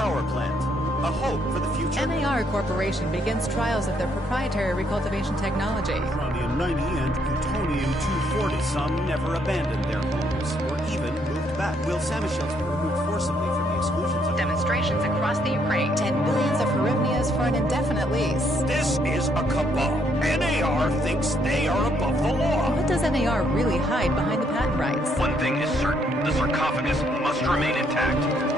power plant. A hope for the future. NAR Corporation begins trials of their proprietary recultivation technology. Uranium-90 and plutonium-240. Some never abandoned their homes, or even moved back. Will Samichel's were removed forcibly from the exclusion zone. Demonstrations across the Ukraine. 10 billions of hryvnias for an indefinite lease. This is a cabal. NAR thinks they are above the law. What does NAR really hide behind the patent rights? One thing is certain. The sarcophagus must remain intact.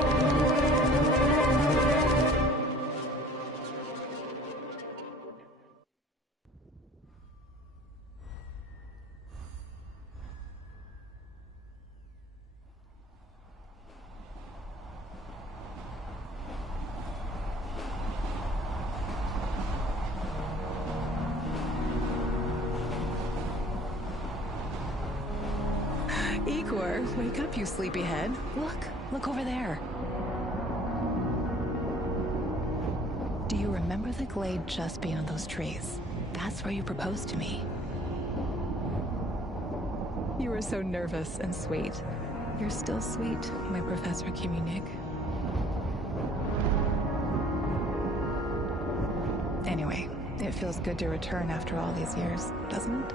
Igor, wake up, you sleepyhead. Look over there. Do you remember the glade just beyond those trees? That's where you proposed to me. You were so nervous and sweet. You're still sweet, my Professor Kiminik. Anyway, it feels good to return after all these years, doesn't it?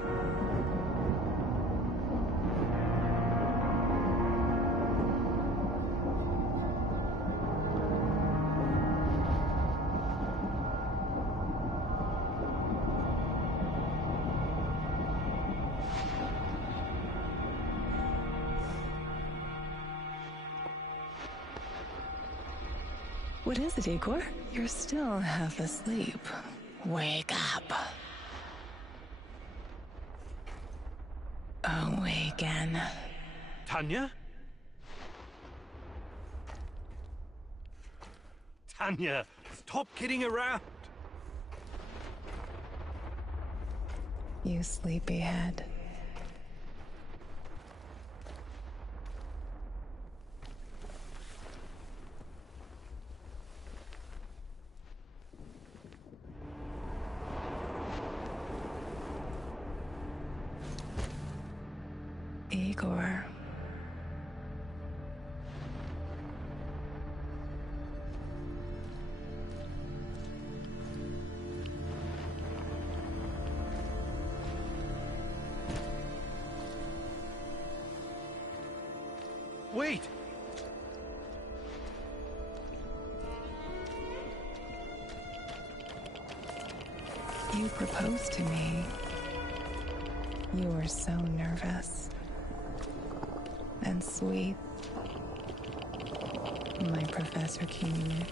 What is it, Igor? You're still half asleep. Wake up. Awaken. Tanya? Tanya, stop kidding around. You sleepyhead. Igor. Wait! You proposed to me. You were so nervous. And sweet. My Professor Kiminik.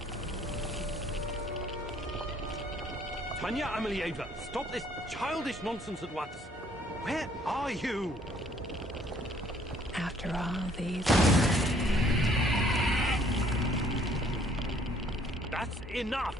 Tanya Amelieva, stop this childish nonsense at once. Where are you? After all these... That's enough!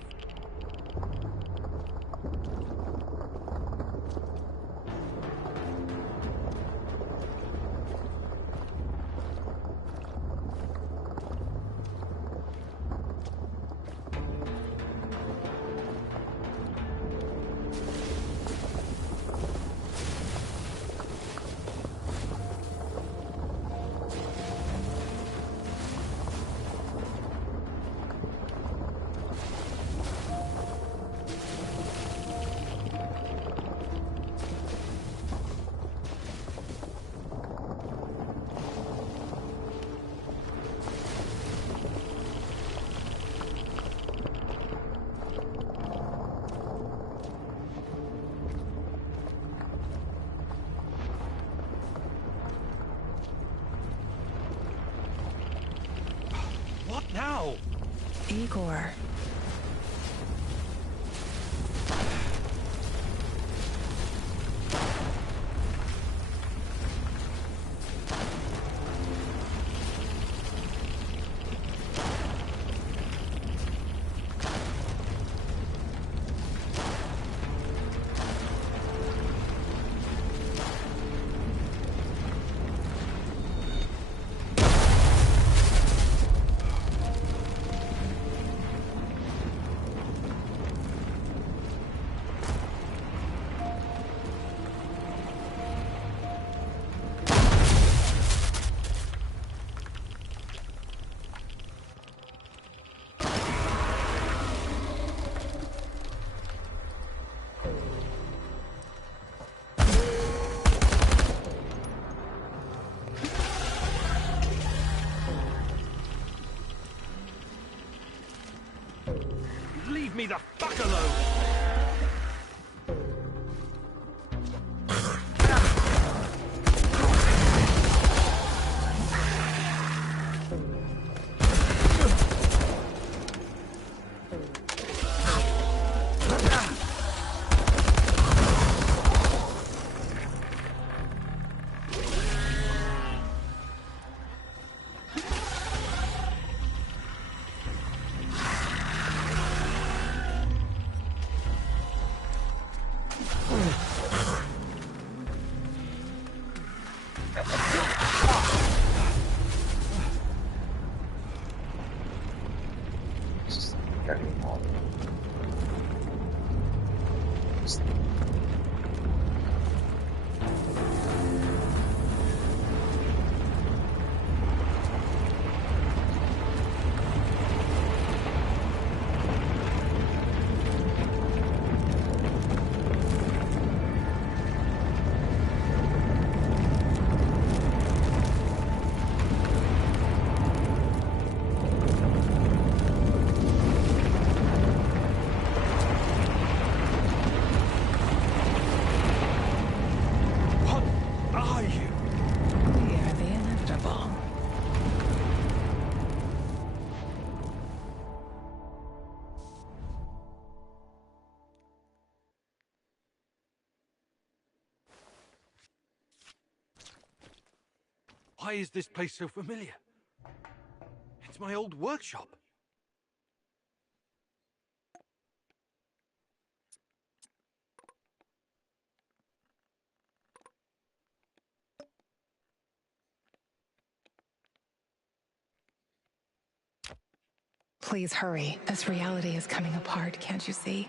What now? Igor. me the fuck alone! Why is this place so familiar? It's my old workshop. Please hurry. This reality is coming apart, can't you see?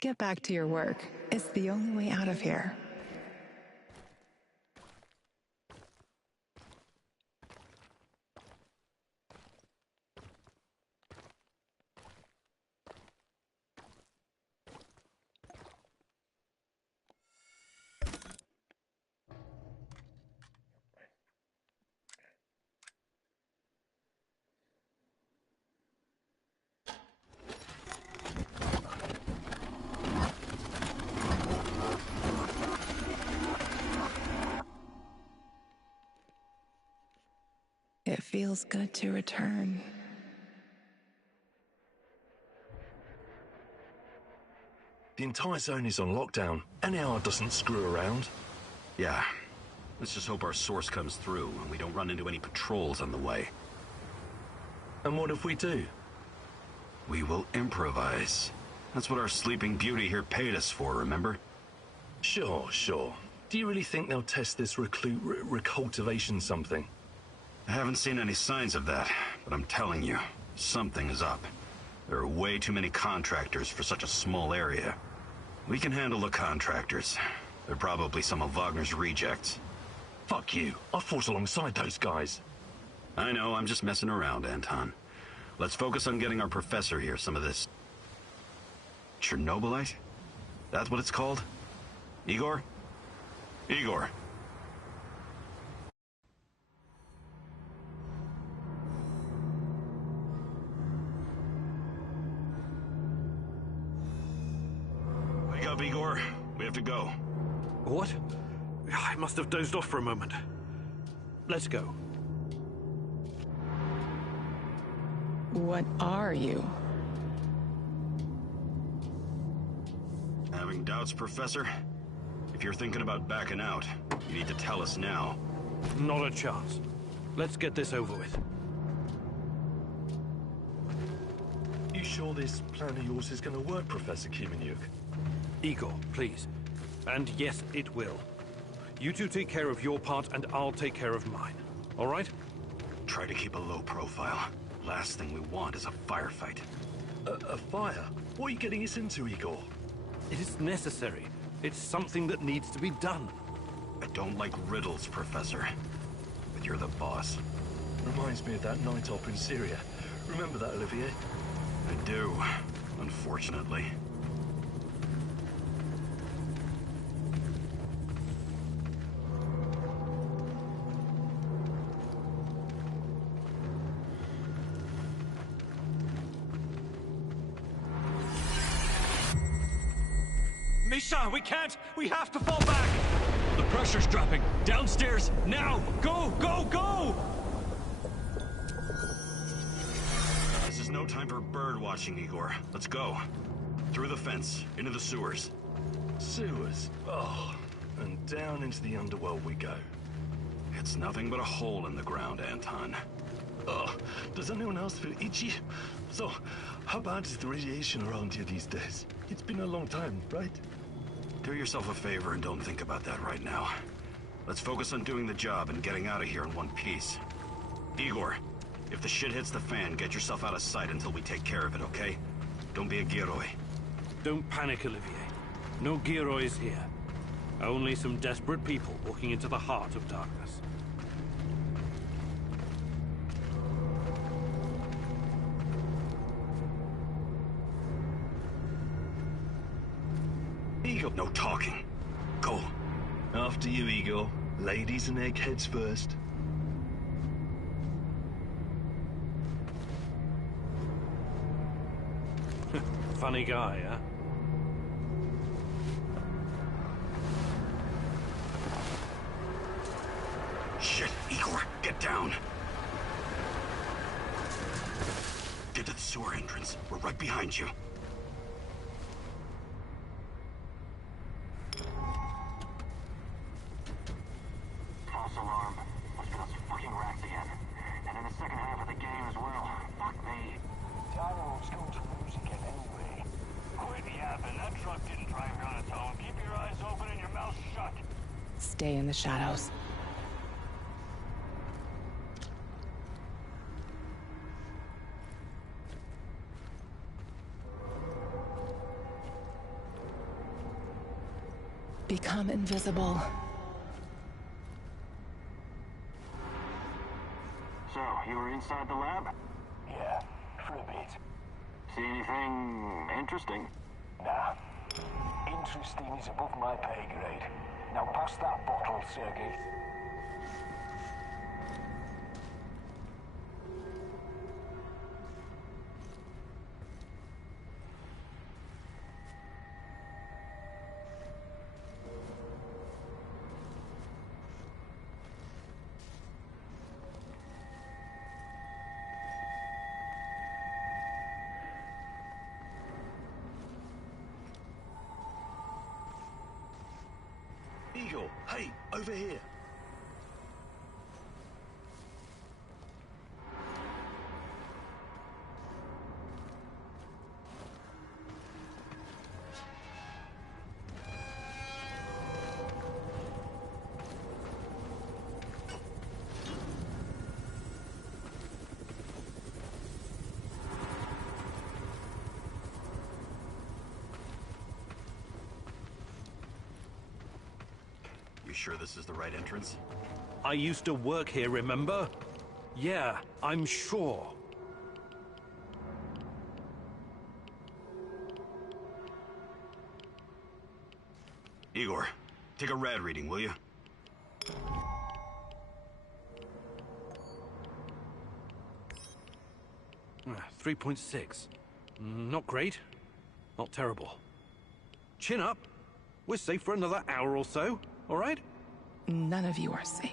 Get back to your work. It's the only way out of here. It feels good to return. The entire zone is on lockdown. NAR doesn't screw around. Yeah. Let's just hope our source comes through and we don't run into any patrols on the way. And what if we do? We will improvise. That's what our Sleeping Beauty here paid us for, remember? Sure. Do you really think they'll test this recultivation something? I haven't seen any signs of that, but I'm telling you, something is up. There are way too many contractors for such a small area. We can handle the contractors. They're probably some of Wagner's rejects. Fuck you. I fought alongside those guys. I know, I'm just messing around, Anton. Let's focus on getting our professor here some of this... Cernobylite? That's what it's called? Igor? Igor. Wake up, Igor. We have to go. What? I must have dozed off for a moment. Let's go. What are you? Having doubts, Professor? If you're thinking about backing out, you need to tell us now. Not a chance. Let's get this over with. You sure this plan of yours is going to work, Professor Kimenyuk? Igor, please. And yes, it will. You two take care of your part, and I'll take care of mine. All right? Try to keep a low profile. Last thing we want is a firefight. A fire? What are you getting us into, Igor? It is necessary. It's something that needs to be done. I don't like riddles, Professor. But you're the boss. Reminds me of that night op in Syria. Remember that, Olivier? I do, unfortunately. Misha, we can't! We have to fall back! The pressure's dropping. Downstairs, now! Go, go, go! This is no time for bird watching, Igor. Let's go. Through the fence, into the sewers. Sewers? Oh, and down into the underworld we go. It's nothing but a hole in the ground, Anton. Oh, does anyone else feel itchy? So, how bad is the radiation around here these days? It's been a long time, right? Do yourself a favor and don't think about that right now. Let's focus on doing the job and getting out of here in one piece. Igor, if the shit hits the fan, get yourself out of sight until we take care of it, okay? Don't be a Giroi. Don't panic, Olivier. No Girois here. Only some desperate people walking into the heart of darkness. Igor, no talking. Go. After you, Igor. Ladies and eggheads first. Funny guy, huh? Shit, Igor, get down. Get to the sewer entrance. We're right behind you. False alarm. Must get us fucking racked again. And in the second half of the game as well. Fuck me. Tyrell's going to lose again anyway. Quit yapping. That truck didn't drive on its own. Keep your eyes open and your mouth shut. Stay in the shadows. Become invisible. So, you were inside the lab? Yeah, for a bit. See anything interesting? Nah. Interesting is above my pay grade. Now pass that bottle, Sergei. Igor, hey, over here. You sure this is the right entrance? I used to work here, remember? Yeah, I'm sure. Igor, take a rad reading, will you? 3.6. Not great. Not terrible. Chin up. We're safe for another hour or so, all right? None of you are safe.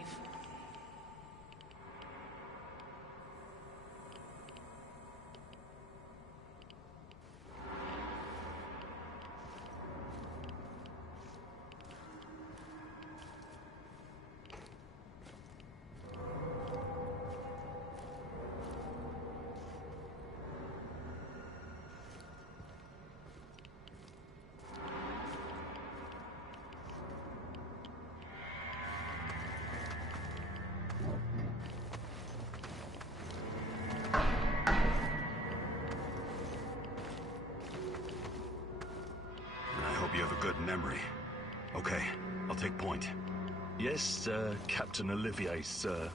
You have a good memory. Okay, I'll take point. Yes, sir, Captain Olivier, sir.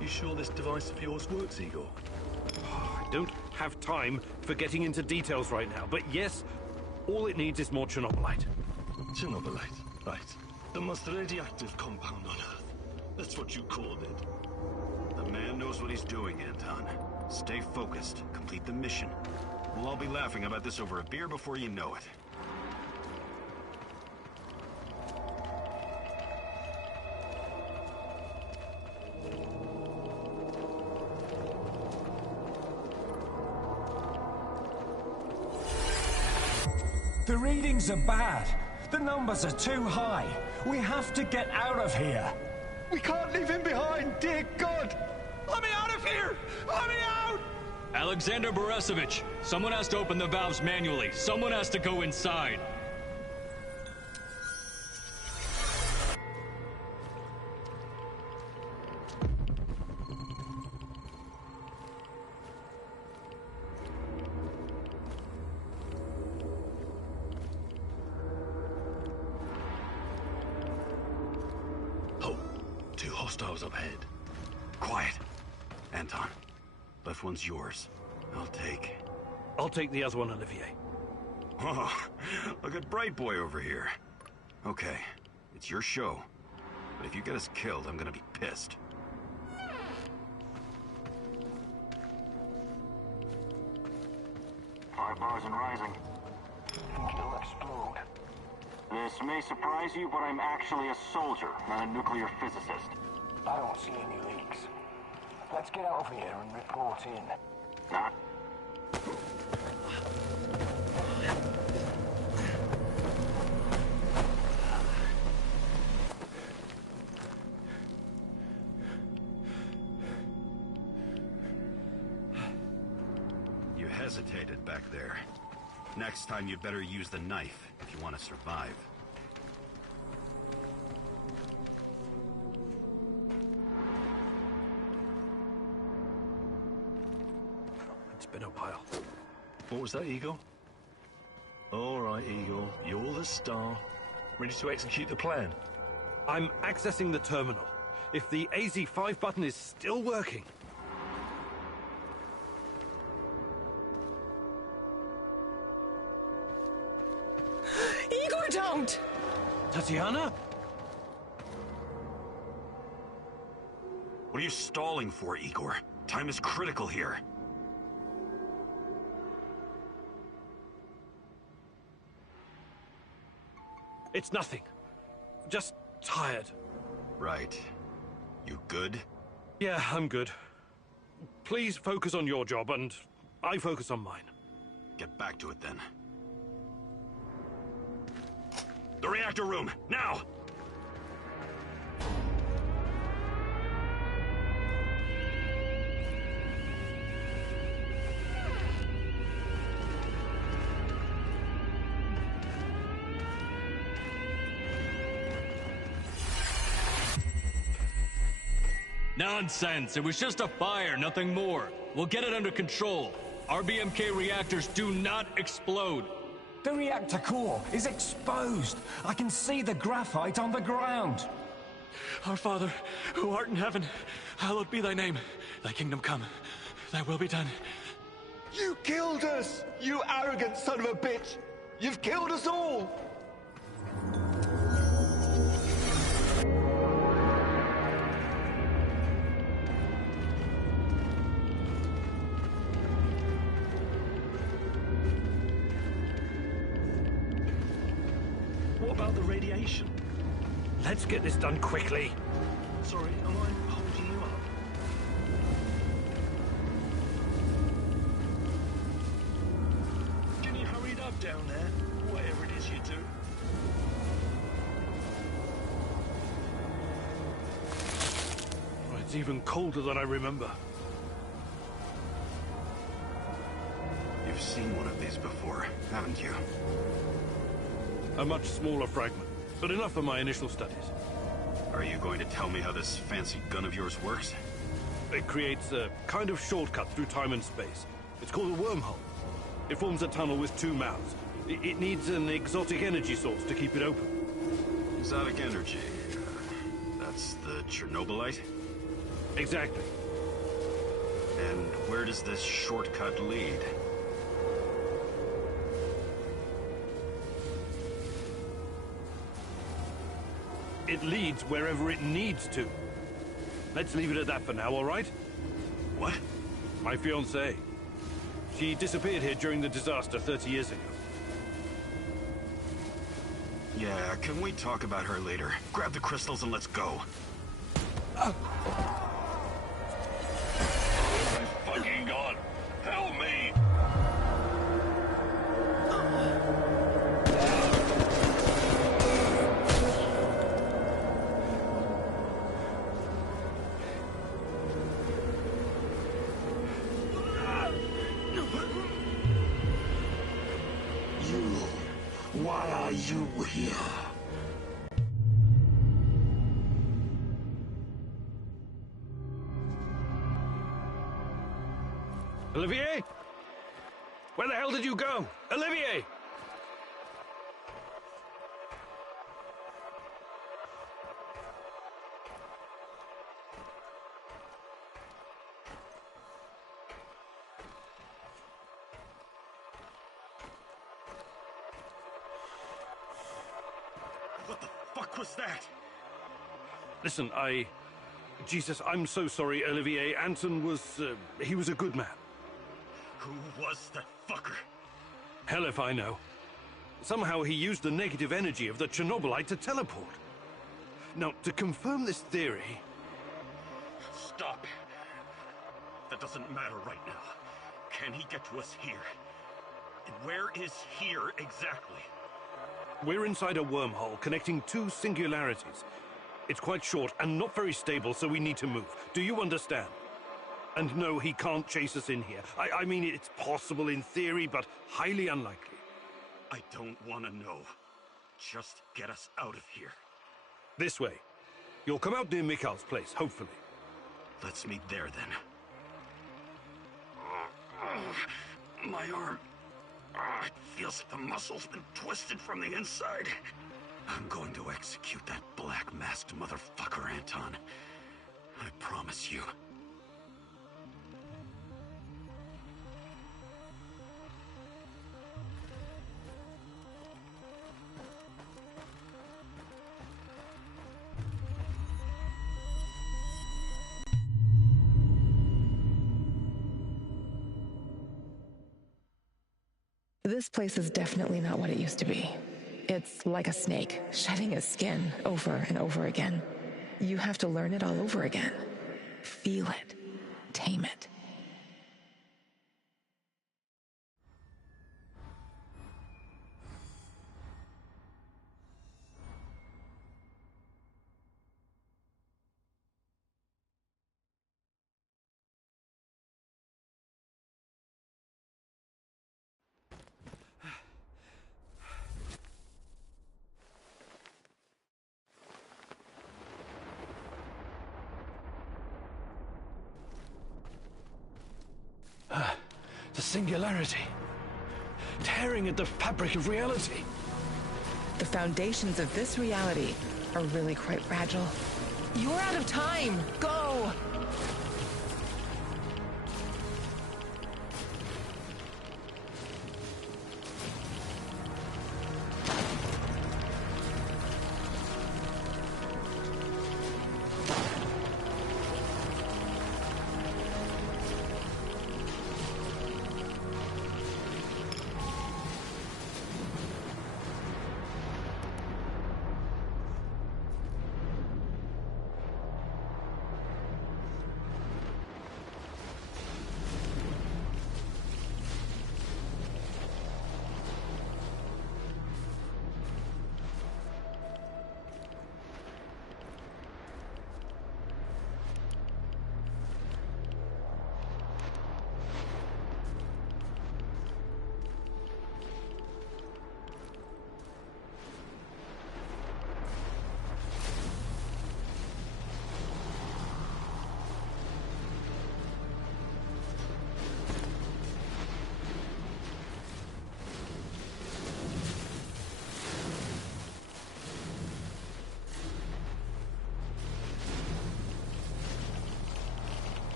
You sure this device of yours works, Igor? I don't have time for getting into details right now, but yes, all it needs is more Cernobylite. Cernobylite, right. The most radioactive compound on Earth. That's what you called it. The man knows what he's doing, Anton. Stay focused. Complete the mission. We'll all be laughing about this over a beer before you know it. The readings are bad. The numbers are too high. We have to get out of here. We can't leave him behind, dear God! Let me out of here! Let me out! Alexander Borisovich, someone has to open the valves manually. Someone has to go inside. Hostiles up ahead. Quiet. Anton, left one's yours. I'll take the other one, Olivier. Oh, look at Bright Boy over here. Okay, it's your show. But if you get us killed, I'm gonna be pissed. Five bars and rising. Think it'll explode. This may surprise you, but I'm actually a soldier, not a nuclear physicist. I don't see any leaks. Let's get out of here and report in. Not. You hesitated back there. Next time you better use the knife if you want to survive. It's been a while. What was that, Igor? All right, Igor. You're the star. Ready to execute the plan? I'm accessing the terminal. If the AZ5 button is still working... Igor, don't! Tatiana? What are you stalling for, Igor? Time is critical here. It's nothing. Just tired. Right. You good? Yeah, I'm good. Please focus on your job, and I focus on mine. Get back to it, then. The reactor room, now! Nonsense! It was just a fire, nothing more. We'll get it under control. RBMK reactors do not explode. The reactor core is exposed. I can see the graphite on the ground. Our Father, who art in heaven, hallowed be thy name. Thy kingdom come. Thy will be done. You killed us! You arrogant son of a bitch! You've killed us all! What about the radiation? Let's get this done quickly. Sorry, am I holding you up? Can you hurry it up down there? Whatever it is you do. It's even colder than I remember. You've seen one of these before, haven't you? A much smaller fragment, but enough for my initial studies. Are you going to tell me how this fancy gun of yours works? It creates a kind of shortcut through time and space. It's called a wormhole. It forms a tunnel with two mouths. It needs an exotic energy source to keep it open. Exotic energy. That's the Cernobylite? Exactly. And where does this shortcut lead? It leads wherever it needs to. Let's leave it at that for now, all right? What? My fiancée. She disappeared here during the disaster 30 years ago. Yeah, can we talk about her later? Grab the crystals and let's go. Oh my fucking god! Help me! Why are you here? Olivier? Where the hell did you go? Olivier! What the fuck was that? Listen, Jesus, I'm so sorry, Olivier. Anton was, he was a good man. Who was that fucker? Hell if I know. Somehow he used the negative energy of the Cernobylite to teleport. Now, to confirm this theory... Stop. That doesn't matter right now. Can he get to us here? And where is here exactly? We're inside a wormhole connecting two singularities. It's quite short and not very stable, so we need to move. Do you understand? And no, he can't chase us in here. I mean, it's possible in theory, but highly unlikely. I don't want to know. Just get us out of here. This way. You'll come out near Mikhail's place, hopefully. Let's meet there, then. My arm. It feels like the muscle's been twisted from the inside. I'm going to execute that black-masked motherfucker, Anton. I promise you. This place is definitely not what it used to be. It's like a snake, shedding its skin over and over again. You have to learn it all over again. Feel it. Tame it. The singularity. Tearing at the fabric of reality. The foundations of this reality are really quite fragile. You're out of time! Go!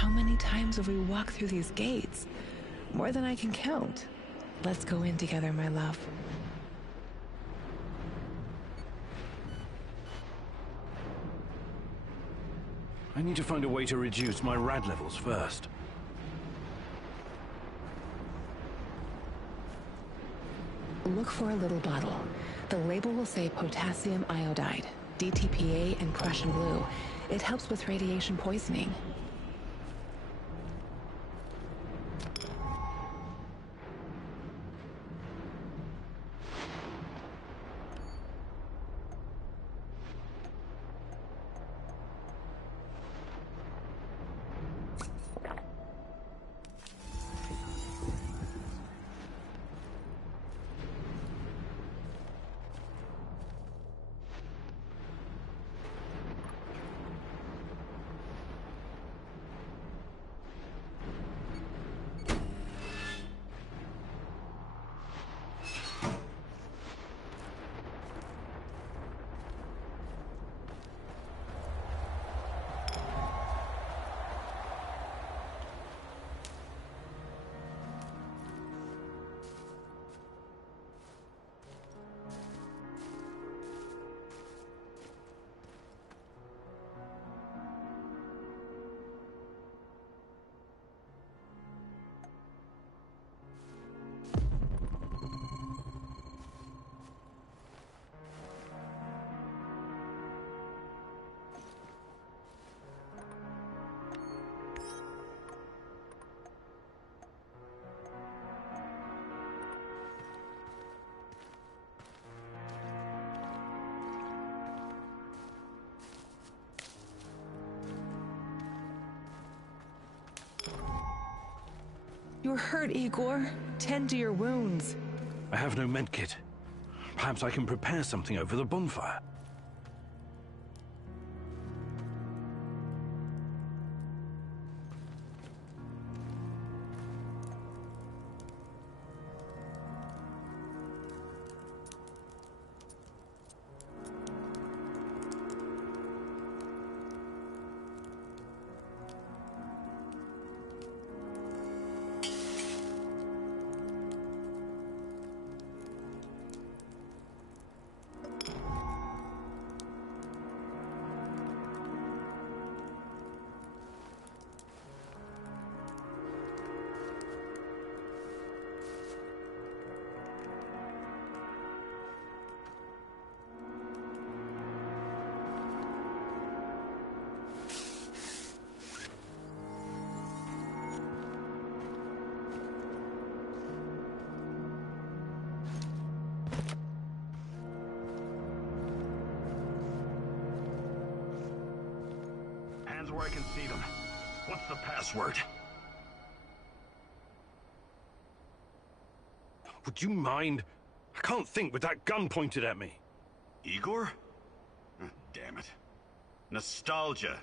How many times have we walked through these gates? More than I can count. Let's go in together, my love. I need to find a way to reduce my rad levels first. Look for a little bottle. The label will say potassium iodide, DTPA, and Prussian blue. It helps with radiation poisoning. You're hurt, Igor. Tend to your wounds. I have no medkit. Perhaps I can prepare something over the bonfire. Where I can see them. What's the password? Would you mind? I can't think with that gun pointed at me. Igor? Damn it. Nostalgia.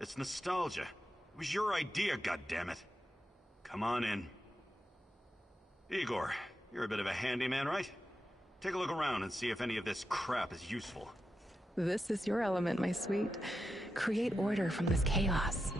It's nostalgia. It was your idea, goddammit. Come on in. Igor, you're a bit of a handyman, right? Take a look around and see if any of this crap is useful. This is your element, my sweet. Create order from this chaos.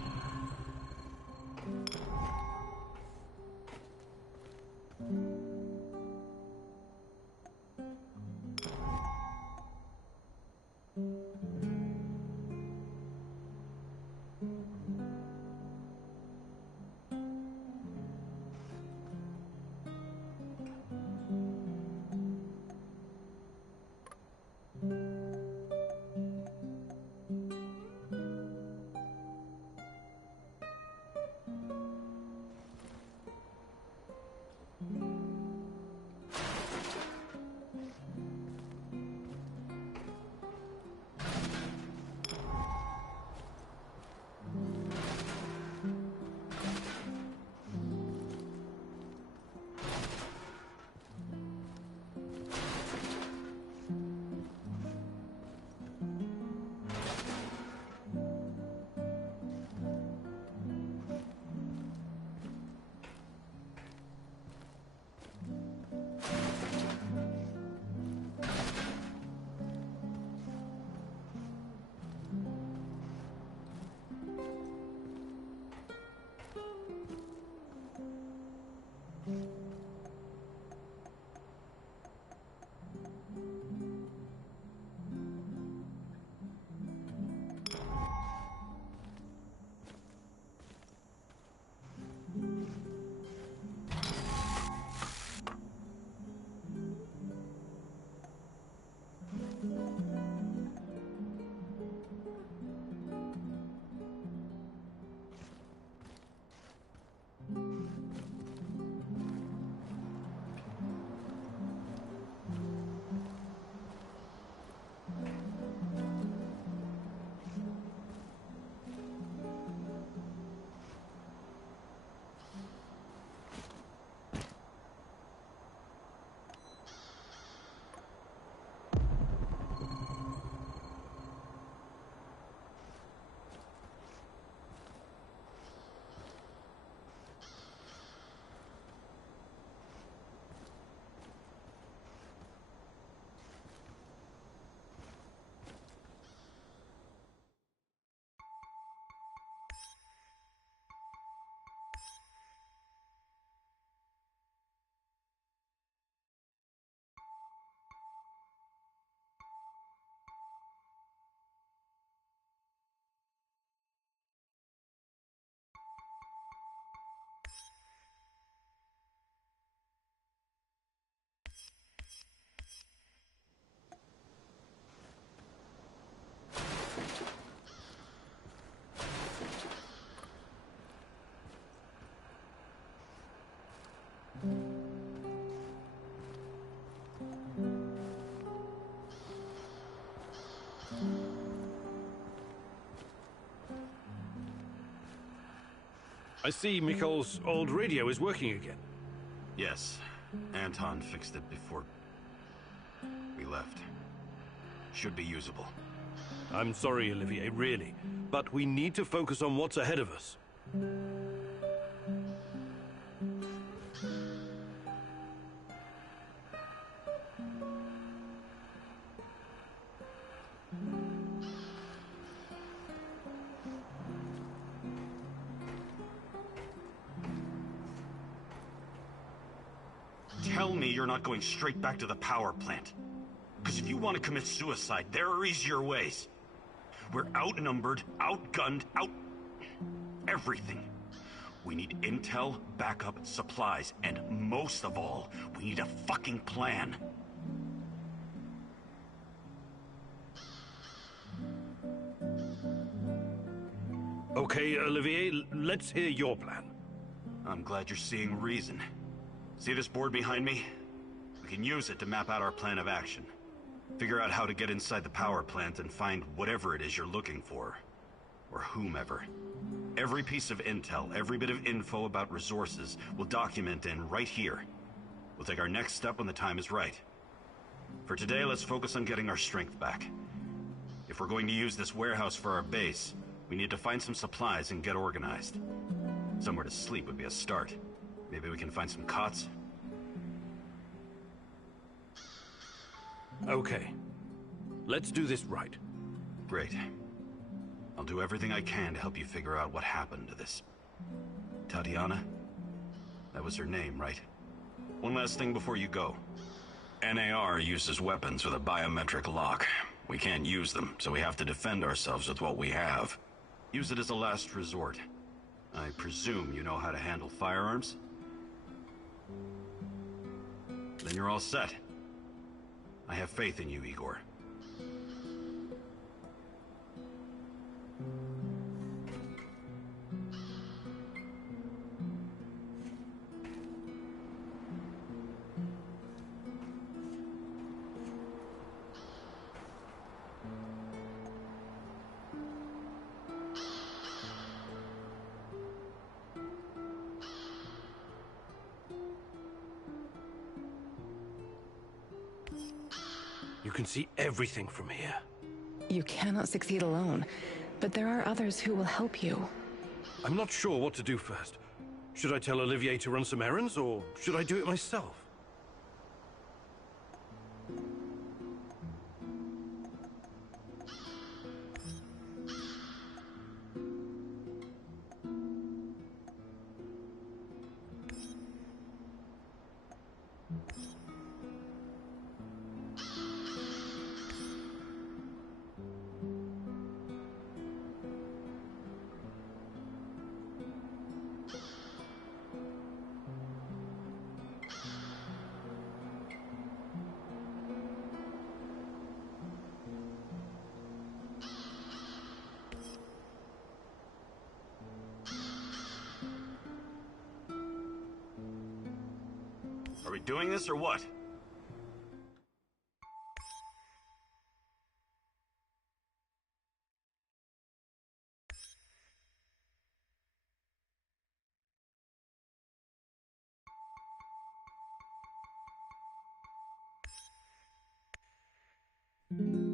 I see Mikol's old radio is working again. Yes, Anton fixed it before we left. Should be usable. I'm sorry, Olivier, really. But we need to focus on what's ahead of us. Tell me you're not going straight back to the power plant. Because if you want to commit suicide, there are easier ways. We're outnumbered, outgunned, everything. We need intel, backup, supplies, and most of all, we need a fucking plan. Okay, Olivier, let's hear your plan. I'm glad you're seeing reason. See this board behind me? We can use it to map out our plan of action. Figure out how to get inside the power plant and find whatever it is you're looking for. Or whomever. Every piece of intel, every bit of info about resources, we'll document in right here. We'll take our next step when the time is right. For today, let's focus on getting our strength back. If we're going to use this warehouse for our base, we need to find some supplies and get organized. Somewhere to sleep would be a start. Maybe we can find some cots? Okay. Let's do this right. Great. I'll do everything I can to help you figure out what happened to this... Tatiana? That was her name, right? One last thing before you go. NAR uses weapons with a biometric lock. We can't use them, so we have to defend ourselves with what we have. Use it as a last resort. I presume you know how to handle firearms? Then you're all set. I have faith in you, Igor. You can see everything from here. You cannot succeed alone, but there are others who will help you. I'm not sure what to do first. Should I tell Olivier to run some errands, or should I do it myself? Are we doing this or what? Mm-hmm.